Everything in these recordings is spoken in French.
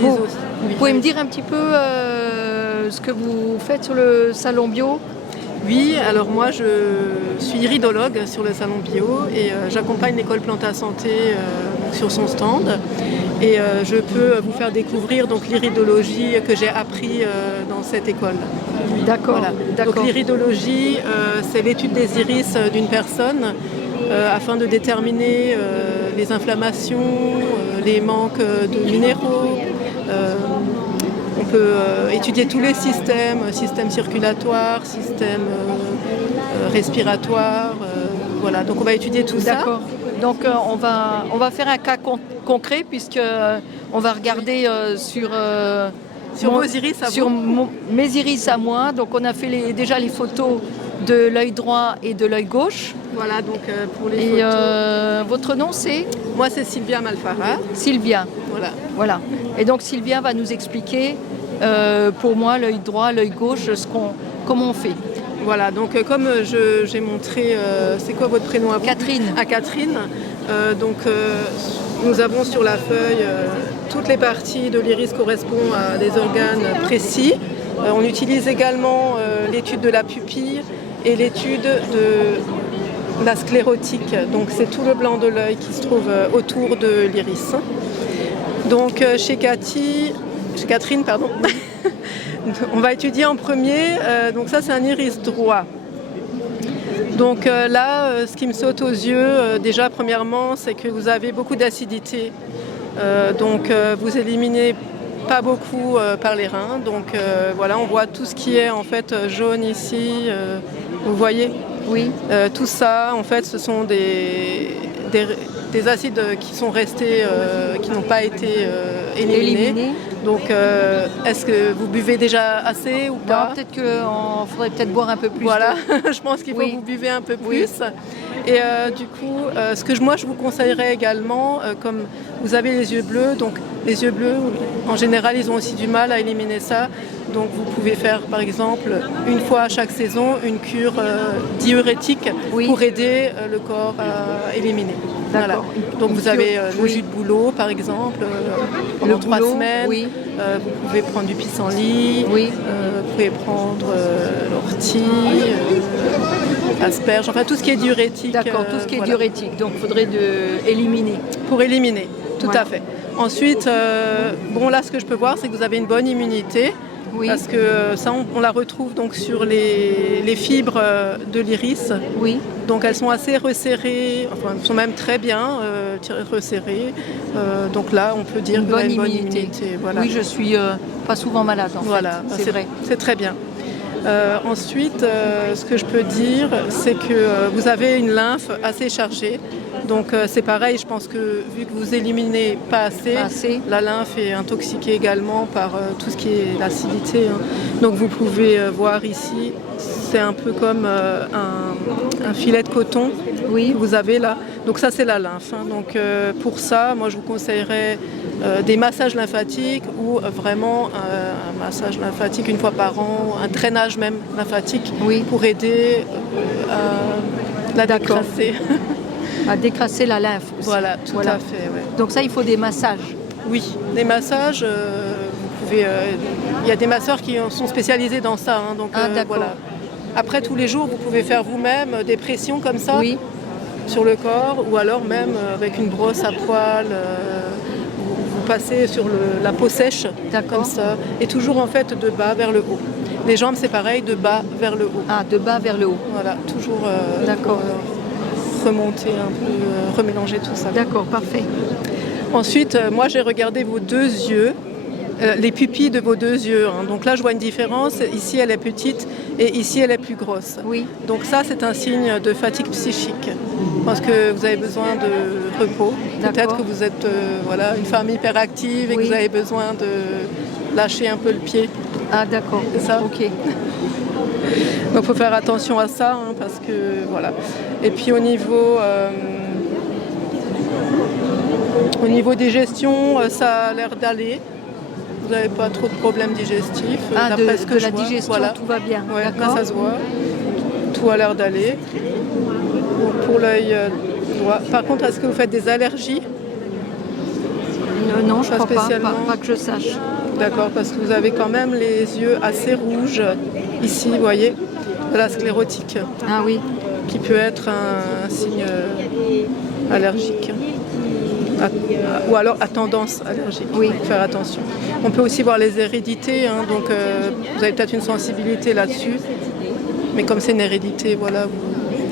Vous pouvez me dire un petit peu ce que vous faites sur le salon bio? Oui, alors moi je suis iridologue sur le salon bio et j'accompagne l'école Planta Santé sur son stand et je peux vous faire découvrir donc l'iridologie que j'ai appris dans cette école. D'accord, Voilà. d'accord. Donc l'iridologie, c'est l'étude des iris d'une personne afin de déterminer les inflammations, les manques de minéraux. On peut étudier tous les systèmes circulatoires, systèmes respiratoires. Voilà, donc on va étudier tout ça. D'accord. Donc on va faire un cas concret puisque on va regarder sur vos iris à sur vous. mes iris à moi. Donc on a fait déjà les photos de l'œil droit et de l'œil gauche. Voilà, donc pour les photos. Votre nom c'est? Moi c'est Sylvia Malfara. Sylvia. Voilà. Et donc Sylvia va nous expliquer pour moi l'œil droit, l'œil gauche, comment on fait. Voilà, donc comme j'ai montré, c'est quoi votre prénom à vous? Catherine. À Catherine. Nous avons sur la feuille toutes les parties de l'iris correspondent à des organes précis. On utilise également l'étude de la pupille et l'étude de la sclérotique. Donc c'est tout le blanc de l'œil qui se trouve autour de l'iris. Donc chez Catherine, pardon. On va étudier en premier, donc ça c'est un iris droit. Donc là, ce qui me saute aux yeux, déjà premièrement, c'est que vous avez beaucoup d'acidité. Donc vous éliminez pas beaucoup par les reins. Donc voilà, on voit tout ce qui est en fait jaune ici. Vous voyez? Oui. Tout ça, en fait, ce sont des acides qui sont restés, qui n'ont pas été éliminés. Donc, est-ce que vous buvez déjà assez ou pas? Non, peut-être qu'il faudrait peut-être boire un peu plus. Voilà, je pense qu'il faut que vous buvez un peu plus. Et du coup, ce que moi je vous conseillerais également, comme vous avez les yeux bleus, donc les yeux bleus, en général, ils ont aussi du mal à éliminer ça. Donc vous pouvez faire par exemple une fois à chaque saison une cure diurétique pour aider le corps à éliminer. Voilà. Donc vous avez le jus de bouleau par exemple pendant 3 semaines. Vous pouvez prendre du pissenlit, vous pouvez prendre l'ortie, asperge, enfin tout ce qui est diurétique. D'accord, tout ce qui est diurétique. Donc il faudrait éliminer. Pour éliminer, tout à fait. Ensuite, bon là ce que je peux voir c'est que vous avez une bonne immunité. Parce que ça, on la retrouve donc sur les fibres de l'iris. Oui. Donc elles sont assez resserrées, enfin elles sont même très bien resserrées. Donc là, on peut dire que vous avez une bonne immunité. Voilà. Oui, je suis pas souvent malade en fait. C'est vrai. C'est très bien. Ensuite, ce que je peux dire, c'est que vous avez une lymphe assez chargée. Donc c'est pareil, je pense que vu que vous éliminez pas assez, la lymphe est intoxiquée également par tout ce qui est l'acidité. Donc vous pouvez voir ici, c'est un peu comme un filet de coton que vous avez là. Donc ça c'est la lymphe. Donc pour ça, moi je vous conseillerais des massages lymphatiques ou vraiment un massage lymphatique une fois par an, un drainage même lymphatique pour aider à la décrasser. À décrasser la lymphe aussi. Voilà, tout à fait. Ouais. Donc ça, il faut des massages. Oui, des massages. Vous pouvez. Il y a des masseurs qui sont spécialisés dans ça. Donc voilà. Après, tous les jours, vous pouvez faire vous-même des pressions comme ça sur le corps, ou alors même avec une brosse à poils. Vous passez sur la peau sèche comme ça, et toujours en fait de bas vers le haut. Les jambes, c'est pareil, de bas vers le haut. Ah, de bas vers le haut. Voilà, toujours. D'accord. Remonter un peu, remélanger tout ça. D'accord, parfait. Ensuite, moi j'ai regardé vos deux yeux, les pupilles de vos deux yeux. Donc là je vois une différence, ici elle est petite et ici elle est plus grosse. Oui. Donc ça c'est un signe de fatigue psychique, parce que vous avez besoin de repos. Peut-être que vous êtes une femme hyperactive et que vous avez besoin de lâcher un peu le pied. Ah d'accord, c'est ça. Ok. Donc il faut faire attention à ça, parce que voilà. Et puis au niveau digestion, ça a l'air d'aller. Vous n'avez pas trop de problèmes digestifs. D'après ce que je vois. Digestion, tout va bien. Là, ça se voit. Tout a l'air d'aller. Pour l'œil droit. Par contre, est-ce que vous faites des allergies? Non, je Pas crois pas, spécialement. pas que je sache. D'accord, parce que vous avez quand même les yeux assez rouges ici, vous voyez, de la sclérotique, Ah oui, qui peut être un signe allergique. Ou alors à tendance allergique. Oui. Il faut faire attention. On peut aussi voir les hérédités, hein, donc vous avez peut-être une sensibilité là-dessus, mais comme c'est une hérédité, voilà,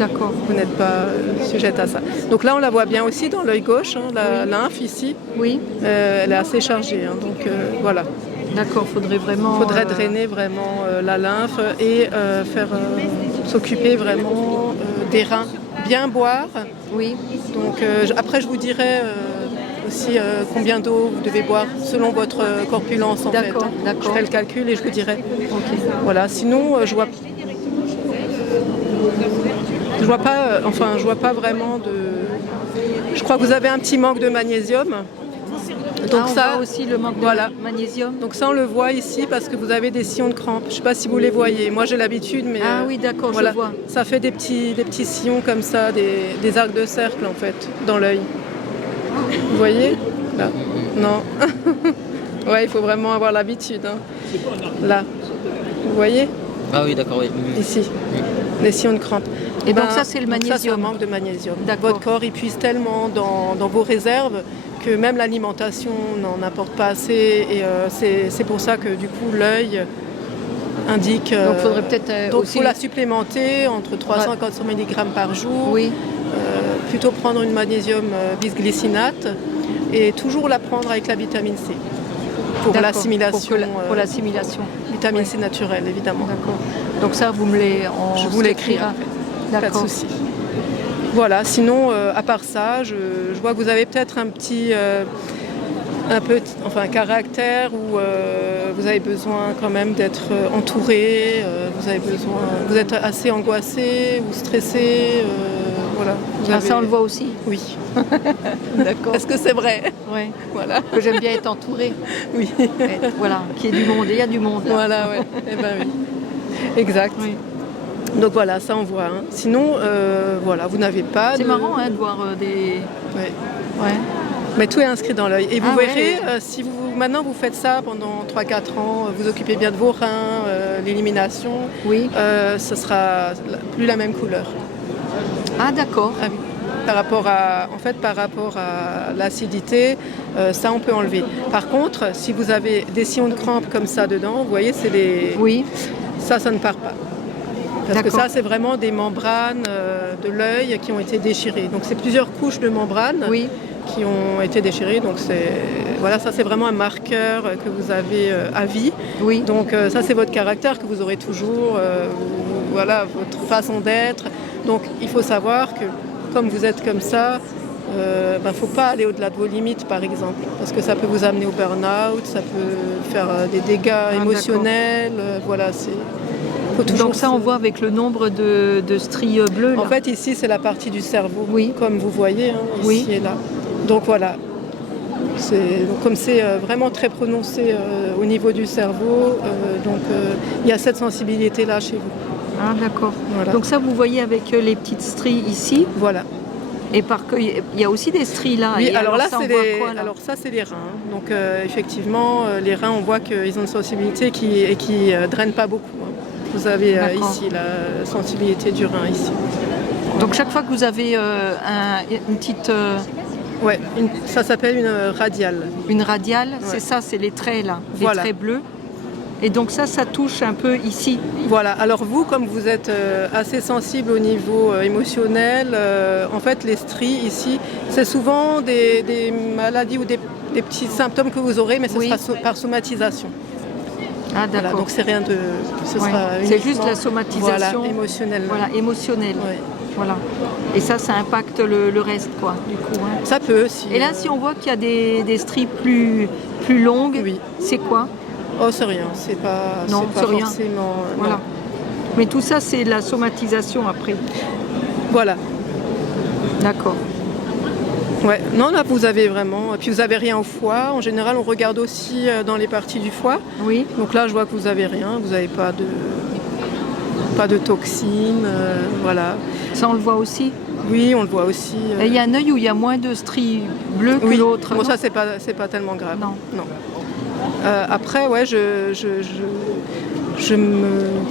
d'accord. vous n'êtes pas sujette à ça. Donc là, on la voit bien aussi dans l'œil gauche, hein, la lymphe ici, Oui, elle est assez chargée, hein, donc voilà. d'accord, faudrait vraiment... Il faudrait drainer vraiment la lymphe et faire s'occuper vraiment des reins, bien boire. Oui, Donc après, je vous dirai aussi combien d'eau vous devez boire selon votre corpulence en fait. D'accord, Hein. d'accord. Je ferai le calcul et je vous dirai. ok. Voilà. Sinon, je vois pas vraiment de. Je crois que vous avez un petit manque de magnésium. Donc On ça voit aussi le manque voilà. de magnésium. Donc ça, on le voit ici parce que vous avez des sillons de crampes. Je ne sais pas si vous les voyez. Moi, j'ai l'habitude, mais Ah oui, d'accord, voilà. je vois. Ça fait des petits sillons comme ça, des arcs de cercle en fait, dans l'œil. Vous voyez là? Non. Ouais, il faut vraiment avoir l'habitude. Hein. Là. Vous voyez? Ah oui, d'accord, oui. Ici. Les sillons de crampes. Et donc ça, c'est le donc ça, c'est un magnésium. manque de magnésium. D'accord. Votre corps, il puise tellement dans vos réserves que même l'alimentation n'en apporte pas assez. Et c'est pour ça que du coup, l'œil indique... Donc il faudrait peut-être donc, il aussi... faut la supplémenter entre 300 et 400 mg par jour. Oui, Plutôt prendre une magnésium bisglycinate et toujours la prendre avec la vitamine C. Pour d'accord, l'assimilation. pour l'assimilation. Vitamine C naturelle, évidemment. D'accord. Donc ça, vous me les... Je vous l'écrirai. Pas de D'accord. souci. Voilà, sinon, à part ça, je vois que vous avez peut-être un un caractère où vous avez besoin quand même d'être entouré, vous êtes assez angoissé ou stressé, voilà. Ça, on le voit aussi. Oui. D'accord. Est-ce que c'est vrai? Ouais. Voilà. Que j'aime bien être entourée. Oui. Ouais, voilà, qu'il y ait du monde. Et il y a du monde. Là. Voilà, ouais. Eh ben oui. Exact. Oui. Donc voilà, ça on voit. Hein. Sinon, voilà, vous n'avez pas C'est de... marrant hein, de voir des... Ouais. Ouais. Mais tout est inscrit dans l'œil. Et vous Ah verrez, ouais. si maintenant vous faites ça pendant 3-4 ans, vous occupez bien de vos reins, l'élimination, Oui. ce sera plus la même couleur. Ah d'accord. Ah oui. Par rapport à l'acidité, ça on peut enlever. Par contre, si vous avez des sillons de crampes comme ça dedans, vous voyez, c'est des... Oui. Ça ne part pas. Parce que D'accord. ça, c'est vraiment des membranes de l'œil qui ont été déchirées. Donc c'est plusieurs couches de membranes Oui. qui ont été déchirées. Donc voilà, ça c'est vraiment un marqueur que vous avez à vie. Oui. Donc ça c'est votre caractère que vous aurez toujours, voilà, votre façon d'être. Donc il faut savoir que comme vous êtes comme ça, il ne faut pas aller au-delà de vos limites par exemple. Parce que ça peut vous amener au burn-out, ça peut faire des dégâts émotionnels. Voilà, faut toujours Donc ça, on voit avec le nombre de stries bleues. Là. En fait, ici, c'est la partie du cerveau, Oui. comme vous voyez, hein, ici Oui. et là. Donc voilà. Donc, comme c'est vraiment très prononcé au niveau du cerveau, il y a cette sensibilité-là chez vous. Ah d'accord. Voilà. Donc ça, vous voyez avec les petites stries ici. Voilà. Et il y a aussi des stries là. Oui, Et alors là, ça, on c'est voit quoi, là alors ça, c'est les reins. Donc effectivement, les reins, on voit qu'ils ont une sensibilité qui draine pas beaucoup. Hein. Vous avez D'accord. ici la sensibilité du rein ici. Donc chaque fois que vous avez une petite... Ouais, ça s'appelle une radiale. Une radiale, Ouais. c'est ça, c'est les traits là, les Voilà. traits bleus. Et donc ça touche un peu ici. Voilà, alors vous, comme vous êtes assez sensible au niveau émotionnel, en fait les stries ici, c'est souvent des maladies ou des petits symptômes que vous aurez, mais ce Oui. sera par somatisation. Ah Voilà, d'accord. donc c'est rien de... Ce Ouais. sera C'est juste uniquement, la somatisation. voilà, émotionnellement. Voilà, émotionnelle. Ouais. Voilà. Et ça impacte le reste, quoi, du coup. Hein. Ça peut aussi. Et là, si on voit qu'il y a des stries plus longues, Oui. c'est quoi? Oh, c'est rien, c'est pas, Non, c'est pas c'est rien. forcément... Voilà. non. Mais tout ça, c'est la somatisation après. Voilà. D'accord. Ouais. Non, là, vous avez vraiment... Et puis vous avez rien au foie. En général, on regarde aussi dans les parties du foie. Oui. Donc là, je vois que vous avez rien. Vous n'avez pas de toxines. Voilà. Ça, on le voit aussi. Oui, on le voit aussi. Et il y a un œil où il y a moins de stries bleues que Oui, l'autre. bon, non? ça, c'est pas tellement grave. Non. Après, ouais,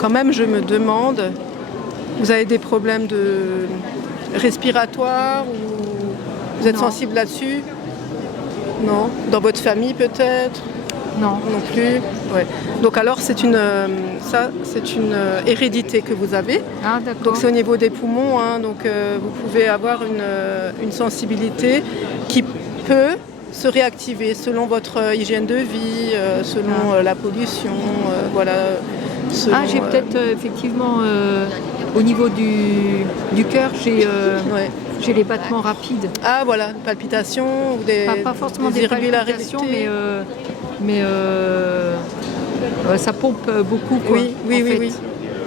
quand même, je me demande, vous avez des problèmes respiratoires ou vous êtes Non. sensible là-dessus? Non. Dans votre famille peut-être? Non. Non plus. Ouais. Donc alors c'est une hérédité que vous avez. Ah, d'accord. Donc c'est au niveau des poumons. Hein. Donc vous pouvez avoir une sensibilité qui peut se réactiver selon votre hygiène de vie, selon la pollution, voilà. Selon, J'ai peut-être effectivement au niveau du cœur, ouais. j'ai les battements rapides. Ah voilà, palpitations ou Pas forcément des des irrégularités. palpitations, mais ça pompe beaucoup. Quoi, Oui.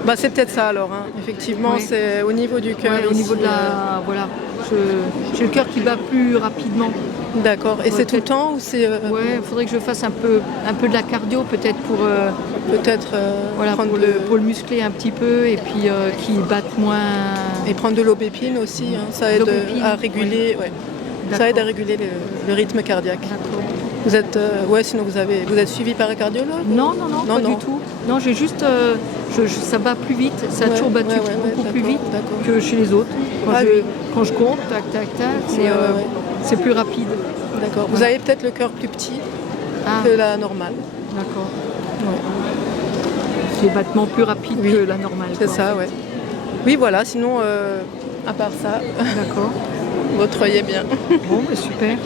Bah, c'est peut-être ça alors, hein. Effectivement, Oui. c'est au niveau du cœur. Ouais, au niveau ici, de la. Voilà. J'ai le cœur qui bat plus rapidement. D'accord. Et Ouais, c'est tout le peut-être. temps ou c'est Ouais, il faudrait que je fasse un peu de la cardio peut-être pour, peut-être prendre pour le muscler un petit peu et puis qu'il batte moins. et prendre de l'aubépine aussi, hein. Ça aide L'aubépine, à réguler, ouais. Ça D'accord. aide à réguler le rythme cardiaque. D'accord. Vous êtes sinon vous êtes suivi par un cardiologue? Non, pas non. du tout. Non, j'ai juste. Ça bat plus vite. Ça a Ouais, toujours battu ouais, beaucoup plus d'accord, vite d'accord. que chez les autres. Ah oui. Quand je compte, tac, tac, tac, Ouais. c'est plus rapide. D'accord. Vous Voilà. avez peut-être le cœur plus petit Ah, que la normale. d'accord. Ouais. Les battements plus rapides Oui. que la normale. C'est quoi, ça, en fait. ouais. Oui, voilà. Sinon, à part ça, D'accord. votre œil est bien. Bon, super.